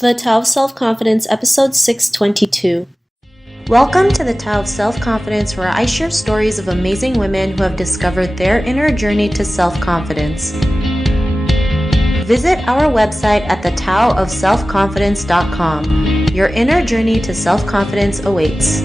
The Tao of Self-Confidence, episode 622. Welcome to the Tao of Self-Confidence, where I share stories of amazing women who have discovered their inner journey to self-confidence. Visit our website at thetaoofselfconfidence.com. Your inner journey to self-confidence awaits.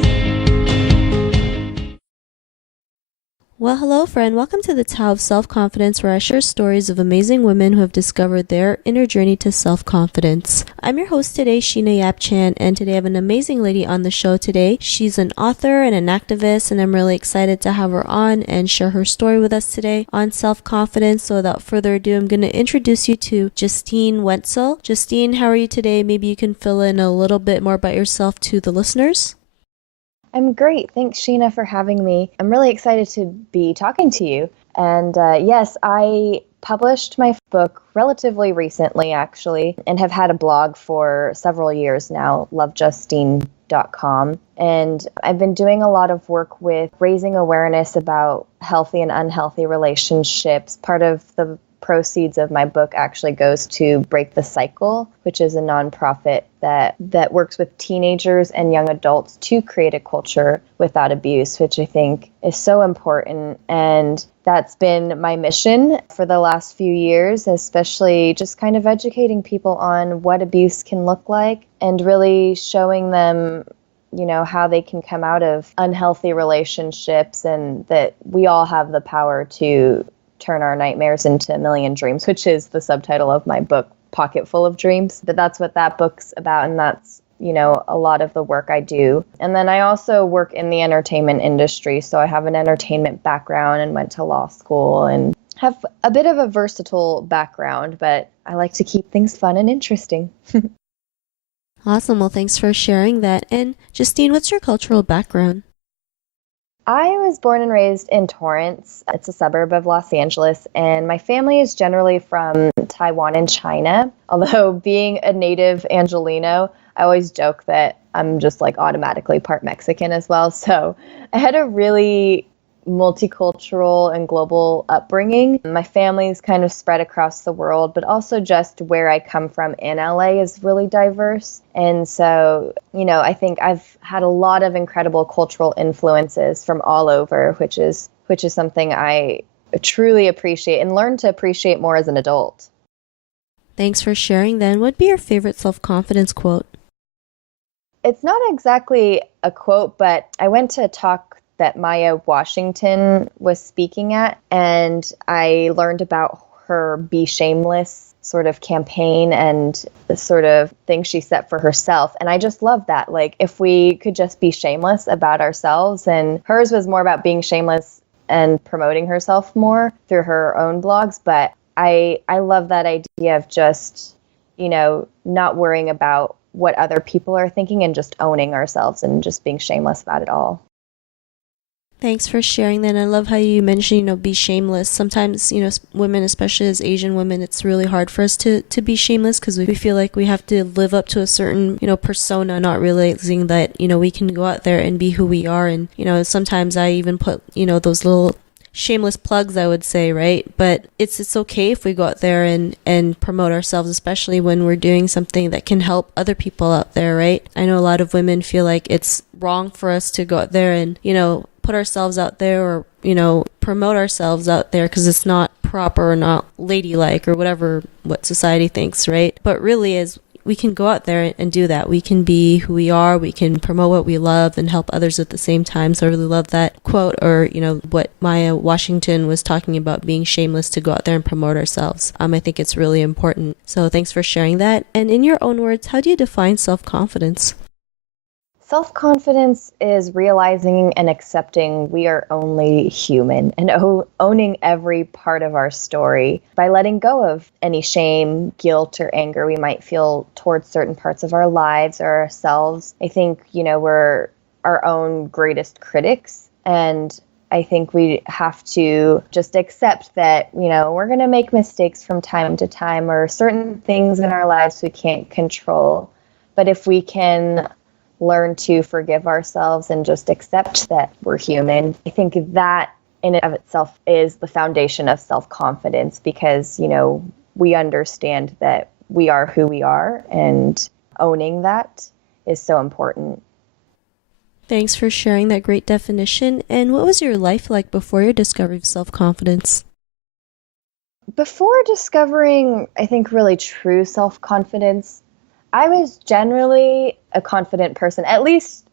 Well, hello, friend. Welcome to the Tao of Self-Confidence, where I share stories of amazing women who have discovered their inner journey to self-confidence. I'm your host today, Sheena Yap-Chan, and today I have an amazing lady on the show today. She's an author and an activist, and I'm really excited to have her on and share her story with us today on self-confidence. So without further ado, I'm going to introduce you to Justine Wentzell. Justine, how are you today? Maybe you can fill in a little bit more about yourself to the listeners. I'm great. Thanks, Sheena, for having me. I'm really excited to be talking to you. And yes, I published my book relatively recently, actually, and have had a blog for several years now, lovejustine.com. And I've been doing a lot of work with raising awareness about healthy and unhealthy relationships. Part of the proceeds of my book actually goes to Break the Cycle, which is a nonprofit that works with teenagers and young adults to create a culture without abuse, which I think is so important. And that's been my mission for the last few years, especially just kind of educating people on what abuse can look like and really showing them, you know, how they can come out of unhealthy relationships and that we all have the power to turn our nightmares into a million dreams, which is the subtitle of my book, Pocket Full of Dreams. But that's what that book's about, and that's, you know, a lot of the work I do. And then I also work in the entertainment industry, so I have an entertainment background and went to law school and have a bit of a versatile background, but I like to keep things fun and interesting. Awesome. Well, thanks for sharing that. And Justine, what's your cultural background? I was born and raised in Torrance. It's a suburb of Los Angeles, and my family is generally from Taiwan and China. Although being a native Angelino, I always joke that I'm just like automatically part Mexican as well. So I had a really multicultural and global upbringing. My family is kind of spread across the world, but also just where I come from in LA is really diverse. And so, you know, I think I've had a lot of incredible cultural influences from all over, which is something I truly appreciate and learn to appreciate more as an adult. Thanks for sharing then. What'd be your favorite self-confidence quote? It's not exactly a quote, but I went to a talk that Maya Washington was speaking at, and I learned about her Be Shameless sort of campaign and the sort of thing she set for herself. And I just love that. Like, if we could just be shameless about ourselves, and hers was more about being shameless and promoting herself more through her own blogs. But I love that idea of just, you know, not worrying about what other people are thinking and just owning ourselves and just being shameless about it all. Thanks for sharing that. And I love how you mentioned, you know, be shameless. Sometimes, you know, women, especially as Asian women, it's really hard for us to be shameless because we feel like we have to live up to a certain, you know, persona, not realizing that, you know, we can go out there and be who we are. And, you know, sometimes I even put, you know, those little shameless plugs, I would say, right? But it's okay if we go out there and promote ourselves, especially when we're doing something that can help other people out there, right? I know a lot of women feel like it's wrong for us to go out there and, you know, put ourselves out there or, you know, promote ourselves out there because it's not proper or not ladylike or whatever what society thinks, right? But really is we can go out there and do that. We can be who we are. We can promote what we love and help others at the same time. So I really love that quote, or, you know, what Maya Washington was talking about, being shameless to go out there and promote ourselves. I think it's really important. So thanks for sharing that. And in your own words, how do you define self-confidence? Self-confidence is realizing and accepting we are only human and owning every part of our story by letting go of any shame, guilt, or anger we might feel towards certain parts of our lives or ourselves. I think, you know, we're our own greatest critics, and I think we have to just accept that, you know, we're going to make mistakes from time to time or certain things in our lives we can't control. But if we can learn to forgive ourselves and just accept that we're human, I think that in and of itself is the foundation of self-confidence, because, you know, we understand that we are who we are and owning that is so important. Thanks for sharing that great definition. And what was your life like before your discovery of self confidence? Before discovering, I think, really true self confidence, I was generally a confident person, at least,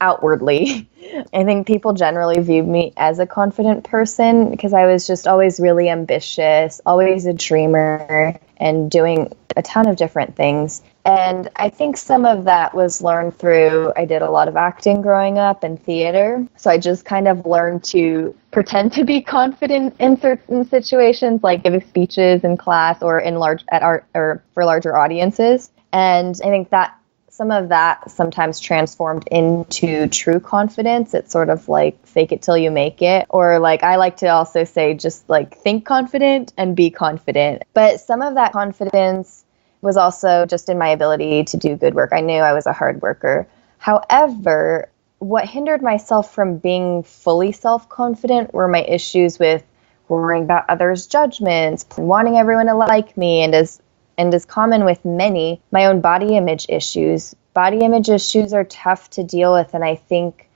outwardly. I think people generally viewed me as a confident person because I was just always really ambitious, always a dreamer, and doing a ton of different things. And I think some of that was learned through, I did a lot of acting growing up and theater. So I just kind of learned to pretend to be confident in certain situations, like giving speeches in class or in large at art or for larger audiences. And I think that some of that sometimes transformed into true confidence. It's sort of like fake it till you make it. Or like I like to also say just like think confident and be confident. But some of that confidence was also just in my ability to do good work. I knew I was a hard worker. However, what hindered myself from being fully self-confident were my issues with worrying about others' judgments, wanting everyone to like me, and as common with many, my own body image issues. Body image issues are tough to deal with, and I think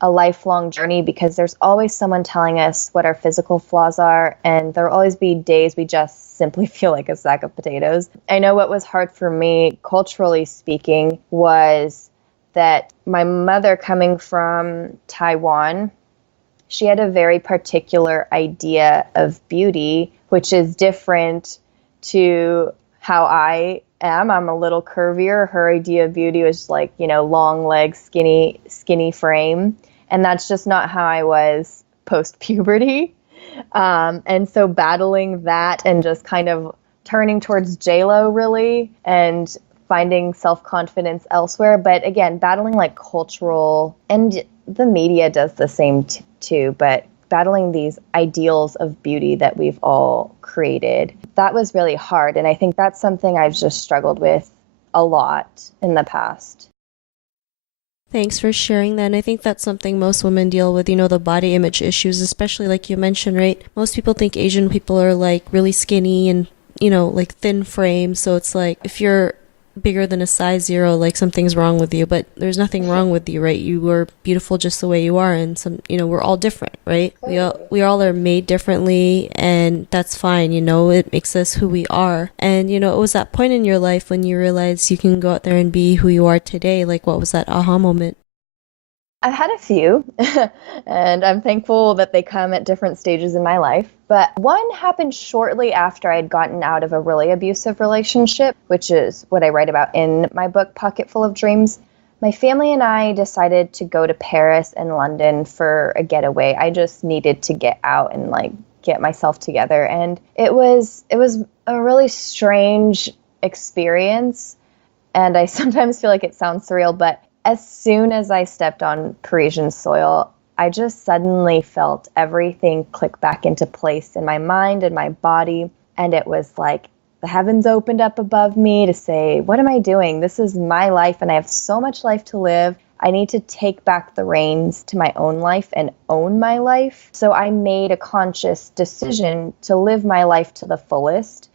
a lifelong journey because there's always someone telling us what our physical flaws are, and there will always be days we just simply feel like a sack of potatoes. I know what was hard for me, culturally speaking, was that my mother, coming from Taiwan, she had a very particular idea of beauty, which is different to how I am. I'm a little curvier. Her idea of beauty was like, long legs, skinny frame. And that's just not how I was post-puberty. And so battling that and just kind of turning towards J-Lo really and finding self-confidence elsewhere. But again, battling like cultural, and the media does the same too, but battling these ideals of beauty that we've all created, that was really hard. And I think that's something I've just struggled with a lot in the past. Thanks for sharing that. And I think that's something most women deal with, the body image issues, especially like you mentioned, right? Most people think Asian people are like really skinny and, like thin frame. So it's like if you're bigger than a size 0, like something's wrong with you, but there's nothing wrong with you, right? You were beautiful just the way you are, and we're all different, right? We all are made differently, and that's fine. It makes us who we are. And it was that point in your life when you realized you can go out there and be who you are today. Like, what was that aha moment? I've had a few, and I'm thankful that they come at different stages in my life. But one happened shortly after I'd gotten out of a really abusive relationship, which is what I write about in my book, Pocket Full of Dreams. My family and I decided to go to Paris and London for a getaway. I just needed to get out and like get myself together. And it was a really strange experience. And I sometimes feel like it sounds surreal, but as soon as I stepped on Parisian soil, I just suddenly felt everything click back into place in my mind and my body. And it was like the heavens opened up above me to say, what am I doing? This is my life, and I have so much life to live. I need to take back the reins to my own life and own my life. So I made a conscious decision to live my life to the fullest.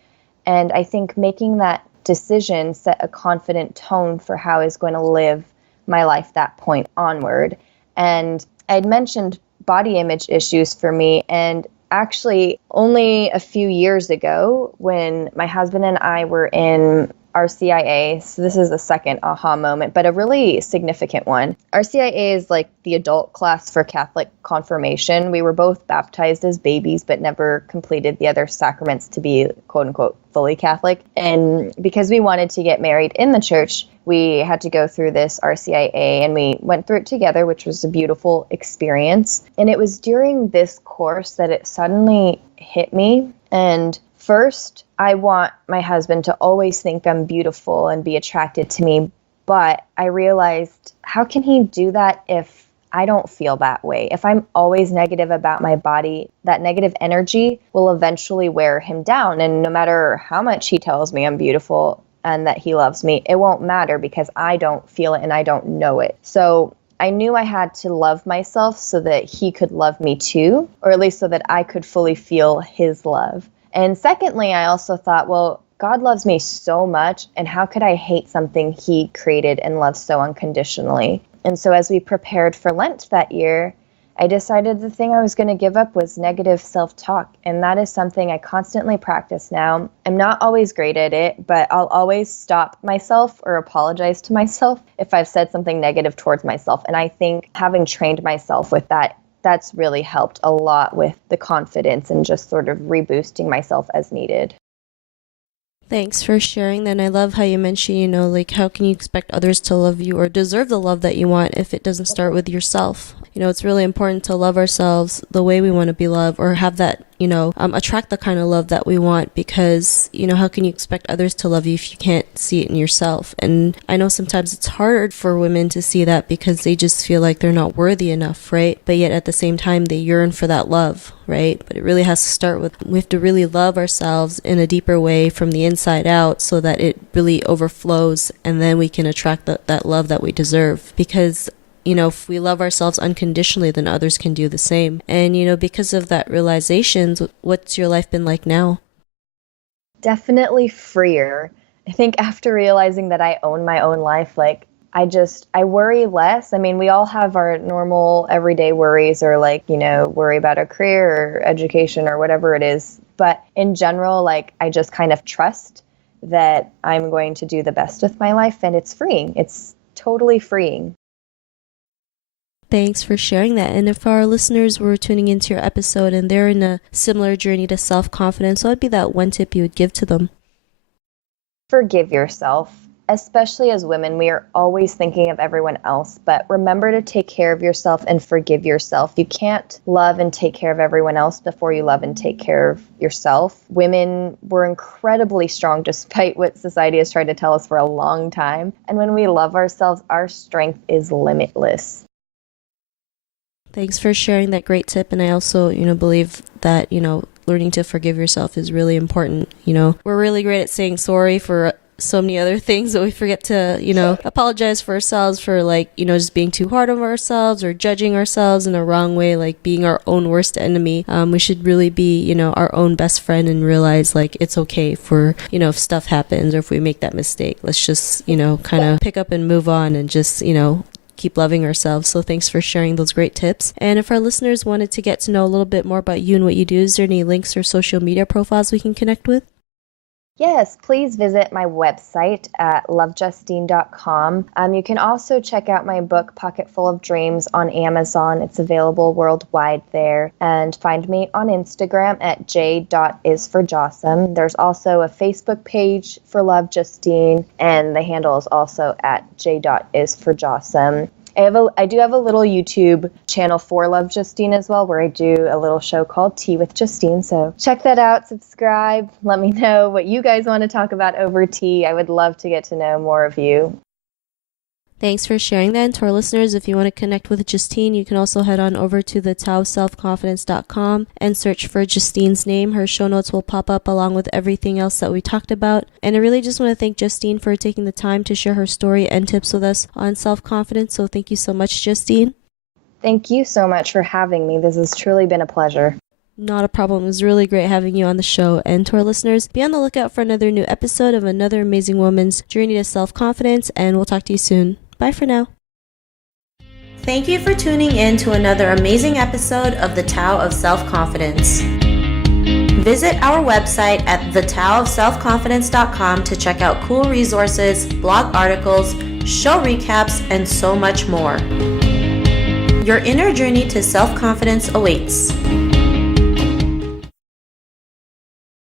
And I think making that decision set a confident tone for how I was going to live my life that point onward. And I'd mentioned body image issues for me, and actually only a few years ago when my husband and I were in RCIA, so this is the second aha moment, but a really significant one. RCIA is like the adult class for Catholic confirmation. We were both baptized as babies, but never completed the other sacraments to be quote unquote fully Catholic. And because we wanted to get married in the church, we had to go through this RCIA, and we went through it together, which was a beautiful experience. And it was during this course that it suddenly hit me. And first, I want my husband to always think I'm beautiful and be attracted to me. But I realized, how can he do that if I don't feel that way? If I'm always negative about my body, that negative energy will eventually wear him down. And no matter how much he tells me I'm beautiful and that he loves me, it won't matter because I don't feel it and I don't know it. So I knew I had to love myself so that he could love me too, or at least so that I could fully feel his love. And secondly, I also thought, well, God loves me so much, and how could I hate something he created and loves so unconditionally? And so as we prepared for Lent that year, I decided the thing I was going to give up was negative self-talk, and that is something I constantly practice now. I'm not always great at it, but I'll always stop myself or apologize to myself if I've said something negative towards myself. And I think having trained myself with that, that's really helped a lot with the confidence and just sort of reboosting myself as needed. Thanks for sharing that. And I love how you mentioned, like how can you expect others to love you or deserve the love that you want if it doesn't start with yourself? It's really important to love ourselves the way we want to be loved, or have that, attract the kind of love that we want, because, how can you expect others to love you if you can't see it in yourself? And I know sometimes it's hard for women to see that because they just feel like they're not worthy enough, right? But yet at the same time, they yearn for that love, right? But it really has to start with, we have to really love ourselves in a deeper way from the inside out so that it really overflows, and then we can attract that love that we deserve. Because if we love ourselves unconditionally, then others can do the same. And, because of that realization, what's your life been like now? Definitely freer. I think after realizing that I own my own life, I worry less. I mean, we all have our normal everyday worries, or worry about our career or education or whatever it is. But in general, I just kind of trust that I'm going to do the best with my life, and it's freeing. It's totally freeing. Thanks for sharing that. And if our listeners were tuning into your episode and they're in a similar journey to self-confidence, what would be that one tip you would give to them? Forgive yourself. Especially as women, we are always thinking of everyone else, but remember to take care of yourself and forgive yourself. You can't love and take care of everyone else before you love and take care of yourself. Women were incredibly strong despite what society has tried to tell us for a long time. And when we love ourselves, our strength is limitless. Thanks for sharing that great tip. And I also, believe that, learning to forgive yourself is really important. We're really great at saying sorry for so many other things, but we forget to, apologize for ourselves for just being too hard on ourselves or judging ourselves in a wrong way, like being our own worst enemy. We should really be, our own best friend and realize it's okay for, if stuff happens or if we make that mistake, let's just, kind of pick up and move on and just, keep loving ourselves. So thanks for sharing those great tips. And if our listeners wanted to get to know a little bit more about you and what you do, is there any links or social media profiles we can connect with? Yes, please visit my website at lovejustine.com. You can also check out my book, Pocket Full of Dreams, on Amazon. It's available worldwide there. And find me on Instagram at j.isforjawsome. There's also a Facebook page for Love Justine, and the handle is also at j.isforjawsome. I do have a little YouTube channel for Love Justine as well, where I do a little show called Tea with Justine. So check that out, subscribe, let me know what you guys want to talk about over tea. I would love to get to know more of you. Thanks for sharing that. And to our listeners, if you want to connect with Justine, you can also head on over to thetaoofselfconfidence.com and search for Justine's name. Her show notes will pop up along with everything else that we talked about. And I really just want to thank Justine for taking the time to share her story and tips with us on self-confidence. So thank you so much, Justine. Thank you so much for having me. This has truly been a pleasure. Not a problem. It was really great having you on the show. And to our listeners, be on the lookout for another new episode of another amazing woman's journey to self-confidence. And we'll talk to you soon. Bye for now. Thank you for tuning in to another amazing episode of The Tao of Self-Confidence. Visit our website at thetaoofselfconfidence.com to check out cool resources, blog articles, show recaps, and so much more. Your inner journey to self-confidence awaits.